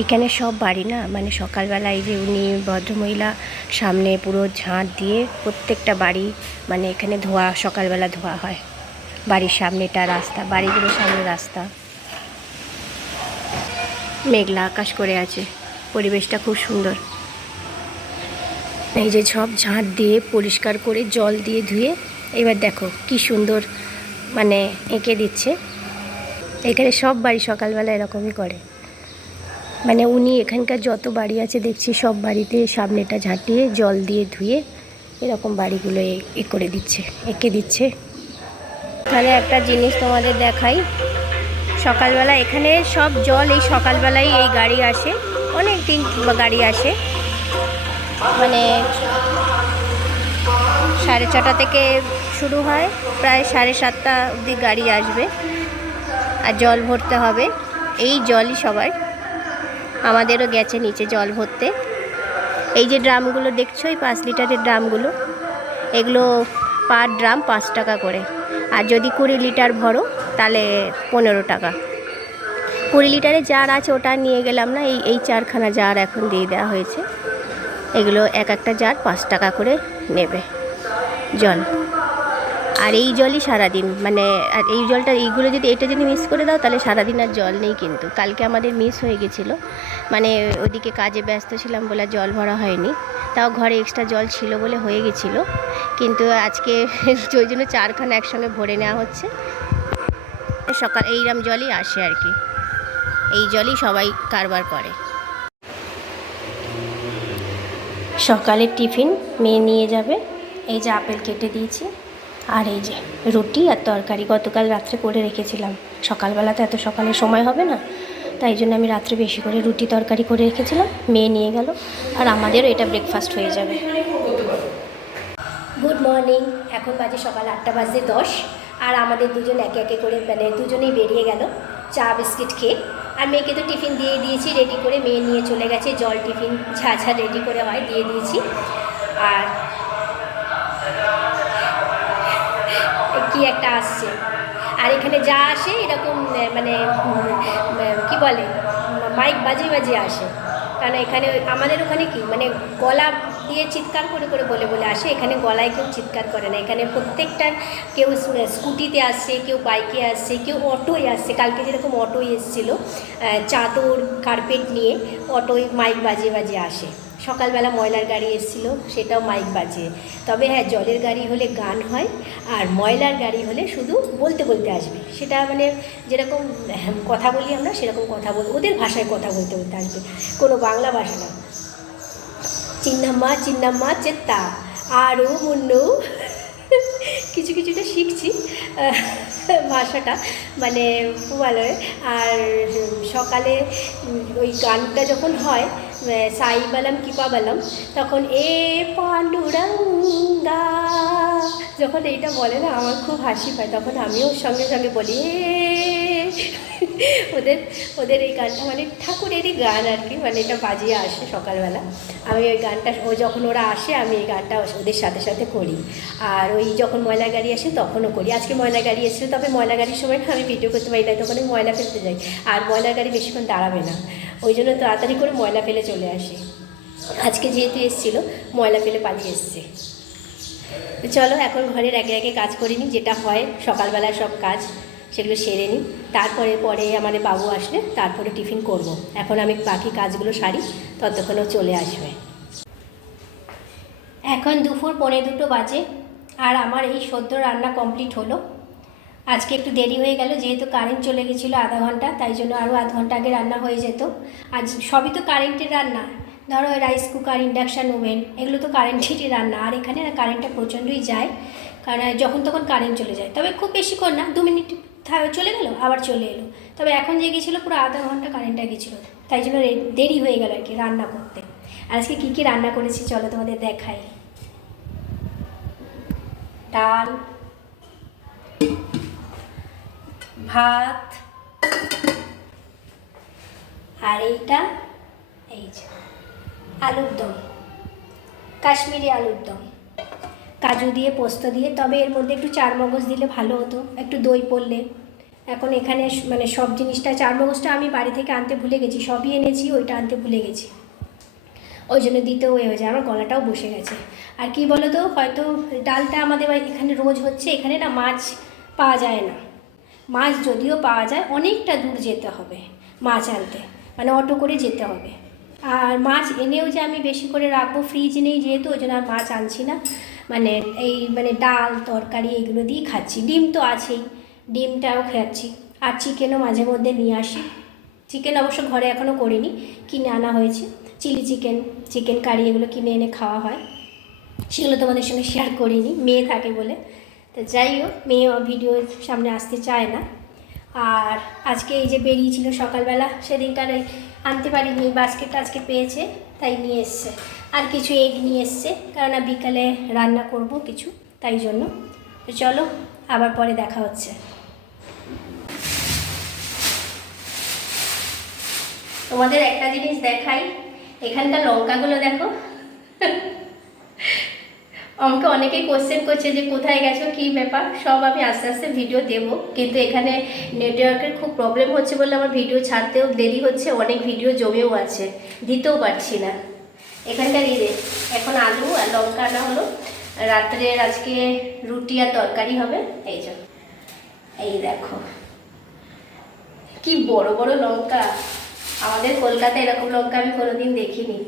এইখানে সব বাড়ি না, মানে সকালবেলা এই যে উনি ভদ্রমহিলা সামনে পুরো ঝাঁট দিয়ে প্রত্যেকটা বাড়ি, মানে এখানে ধোয়া, সকালবেলা ধোয়া হয়। বাড়ির সামনেটা রাস্তা, বাড়িগুলোর সামনে রাস্তা, মেঘলা আকাশ করে আছে, পরিবেশটা খুব সুন্দর। এই যে সব ঝাঁট দিয়ে পরিষ্কার করে জল দিয়ে ধুয়ে এবার দেখো কি সুন্দর মানে এঁকে দিচ্ছে। এখানে সব বাড়ি সকালবেলা এরকমই করে, মানে উনি এখানকার যত বাড়ি আছে দেখছি সব বাড়িতে সামনেটা ঝাঁটিয়ে জল দিয়ে ধুয়ে এরকম বাড়িগুলো এ করে দিচ্ছে, এঁকে দিচ্ছে। এখানে একটা জিনিস তোমাদের দেখাই, সকালবেলা এখানে সব জল এই সকালবেলায় এই গাড়ি আসে, অনেক দিন গাড়ি আসে, মানে 6:30 থেকে শুরু হয়, প্রায় 7:30 অবধি গাড়ি আসবে। আর জল ভরতে হবে, এই জলই সবার, আমাদেরও গেছে নিচে জল ভরতে। এই যে ড্রামগুলো দেখছো, এই 5 লিটারের ড্রামগুলো, এগুলো পার ড্রাম 5 টাকা করে। আর যদি 20 লিটার ভরো তাহলে 15 টাকা। 20 লিটারে জার আছে, ওটা নিয়ে গেলাম না, এই 4খানা জার এখন দিয়ে দেওয়া হয়েছে। এগুলো এক একটা জার 5 টাকা করে নেবে জল। আর এই জলই সারাদিন, মানে আর এই জলটা, এইগুলো যদি, এটা যদি মিস করে দাও তাহলে সারাদিন আর জল নেই। কিন্তু কালকে আমাদের মিস হয়ে গেছিলো, মানে ওদিকে কাজে ব্যস্ত ছিলাম বলে জল ভরা হয়নি, তাও ঘরে এক্সট্রা জল ছিল বলে হয়ে গেছিলো। কিন্তু আজকে ওই জন্য 4খানা একসঙ্গে ভরে নেওয়া হচ্ছে। সকাল এইরকম জলই আসে আর কি, এই জলই সবাই কারবার করে। সকালের টিফিন মেয়ে নিয়ে যাবে, এই যে আপেল কেটে দিয়েছি, আর এই যে রুটি আর তরকারি গতকাল রাত্রে করে রেখেছিলাম। সকালবেলা তো এত সকালে সময় হবে না, তাই জন্য আমি রাত্রে বেশি করে রুটি তরকারি করে রেখেছিলাম, মেয়ে নিয়ে গেল, আর আমাদেরও এটা ব্রেকফাস্ট হয়ে যাবে। গুড মর্নিং, এখন বাজে সকাল 8:10, আর আমাদের দুজন একে একে করে, মানে দুজনেই বেরিয়ে গেল চা বিস্কিট খেয়ে। আর মেয়েকে তো টিফিন দিয়ে দিয়েছি রেডি করে, মেয়ে নিয়ে চলে গেছে, জল টিফিন যা যা রেডি করে হয় দিয়ে দিয়েছি। আর কি একটা আসছে, আর এখানে যা আসে এরকম মানে কি বলে, মাইক বাজিয়ে বাজিয়ে আসে। কারণ এখানে আমাদের ওখানে কি, মানে গলা দিয়ে চিৎকার করে করে বলে বলে আসে, এখানে গলায় কেউ চিৎকার করে না। এখানে প্রত্যেকটার, কেউ স্কুটিতে আসছে, কেউ বাইকে আসছে, কেউ অটোয় আসছে। কালকে যেরকম অটোয় এসেছিলো চাদর কার্পেট নিয়ে, অটোয় মাইক বাজিয়ে বাজিয়ে আসে। সকালবেলা ময়লার গাড়ি এসেছিলো, সেটাও মাইক বাজিয়ে। তবে হ্যাঁ, জলের গাড়ি হলে গান হয়, আর ময়লার গাড়ি হলে শুধু বলতে বলতে আসবে। সেটা মানে যেরকম কথা বলি আমরা সেরকম কথা বলতে, ওদের ভাষায় কথা বলতে বলতে আসবে, কোনো বাংলা ভাষা না। চিন্নাম্মা চিন্নাম্মা চেত্তা আরও মুন্নু, কিছু কিছুটা শিখছি ভাষাটা, মানে খুব ভালো। আর সকালে ওই গানটা যখন হয়, সাই বালাম কিপা বালাম, তখন এ পান্ডুরাঙ্গা, যখন এইটা বলে না আমার খুব হাসি পায়, তখন আমিও সঙ্গে সঙ্গে বলি ওদের এই গানটা মানে ঠাকুরেরই গান আর কি, মানে এটা বাজিয়ে আসে সকালবেলা। আমি ওই গানটা, যখন ওরা আসে আমি এই গানটা ওদের সাথে সাথে করি। আর ওই যখন ময়লা গাড়ি আসে তখনও করি। আজকে ময়লা গাড়ি এসেছিলো, তবে ময়লা গাড়ির সময় না আমি ভিডিও করতে পারি না, তখন আমি ময়লা ফেলতে যাই, আর ময়লা গাড়ি বেশিক্ষণ দাঁড়াবে না, ওই জন্য তাড়াতাড়ি করে ময়লা ফেলে চলে আসি। আজকে যেহেতু এসেছিলো, ময়লা ফেলে পালিয়ে এসছে। চলো এখন ঘরের একে একে কাজ করে নিই, যেটা হয় সকালবেলায় সব কাজ সেগুলো সেরে নিই, তারপরে আমাদের বাবু আসলে তারপরে টিফিন করব। এখন আমি বাকি কাজগুলো সারি, ততক্ষণও চলে আসবে। এখন দুপুর 1:45 বাজে, আর আমার এই সদ্য রান্না কমপ্লিট হলো। আজকে একটু দেরি হয়ে গেল, যেহেতু কারেন্ট চলে গেছিলো আধা ঘন্টা, তাই জন্য আরও আধ ঘন্টা আগে রান্না হয়ে যেত। আজ সবই তো কারেন্টের রান্না, ধরো রাইস কুকার, ইন্ডাকশান ওভেন, এগুলো তো কারেন্টেরই রান্না। আর এখানে না কারেন্টটা প্রচণ্ডই যায়, কারণ যখন তখন কারেন্ট চলে যায়, তবে খুব বেশিক্ষণ না, 2 মিনিট চলে গেলো আবার চলে এলো। তবে এখন যে গেছিলো পুরো আধা ঘন্টা কারেন্টটা গেছিলো, তাই জন্য দেরি হয়ে গেল আর কি রান্না করতে। আর আজকে কী কী রান্না করেছি চলো তোমাদের দেখাই। ডাল, ভাত, আর এইটা এই যে আলুর দম, কাশ্মীরি আলুর দম, কাজু দিয়ে পোস্ত দিয়ে। তবে এর মধ্যে একটু চারমগজ দিলে ভালো হতো, একটু দই পড়লে এখন এখানে মানে সব জিনিসটা, চারমগজটা আমি বাড়ি থেকে আনতে ভুলে গেছি, সবই এনেছি, ওইটা আনতে ভুলে গেছি, ওই জন্য দিতেও হয়ে যায়, আমার গলাটাও বসে গেছে। আর কি বলো তো, হয়তো ডালটা আমাদের এখানে রোজ হচ্ছে, এখানে না মাছ পাওয়া যায় না, মাছ যদিও পাওয়া যায় অনেকটা দূর যেতে হবে মাছ আনতে, মানে অটো করে যেতে হবে। আর মাছ এনেও যে আমি বেশি করে রাখবো, ফ্রিজ নেই যেহেতু, ওই জন্য আর মাছ আনছি না, মানে এই মানে ডাল তরকারি এগুলো দিয়েই খাচ্ছি। ডিম তো আছেই, ডিমটাও খাচ্ছি, আর চিকেনও মাঝে মধ্যে নিয়ে আসি। চিকেন অবশ্য ঘরে এখনও করিনি, কিনে আনা হয়েছে, চিলি চিকেন, চিকেন কারি এগুলো কিনে এনে খাওয়া হয়, সেগুলো তোমাদের সঙ্গে শেয়ার করিনি, মেয়ে থাকে বলে। তো যাই হোক, মেয়ে ভিডিওর সামনে আসতে চায় না। আর আজকে এই যে বেরিয়েছিল সকালবেলা, সেদিনকার আনতে পারিনি, বাস্কেটটা আজকে পেয়েছে তাই নিয়ে এসছে। আর কিছু এগ নিয়ে এসছে, কেননা বিকালে রান্না করব কিছু, তাই জন্য। তো চলো, আবার পরে দেখা হচ্ছে। তোমাদের একটা জিনিস দেখাই, এখানকার লঙ্কাগুলো দেখো। আমাকে অনেকেই কোশ্চেন করছে যে কোথায় গেছো, কী ব্যাপার, সব আমি আস্তে আস্তে ভিডিও দেবো, কিন্তু এখানে নেটওয়ার্কের খুব প্রবলেম হচ্ছে বলে আমার ভিডিও ছাড়তেও দেরি হচ্ছে, অনেক ভিডিও জমেও আছে, দিতেও পারছি না। এখানকার এখন আলু আর লঙ্কা আনা হলো, রাত্রের আজকে রুটি আর তরকারি হবে। এই যে, এই দেখো কি বড় বড় লঙ্কা, আমাদের কলকাতায় এরকম লঙ্কা আমি কোনোদিন দেখিনি।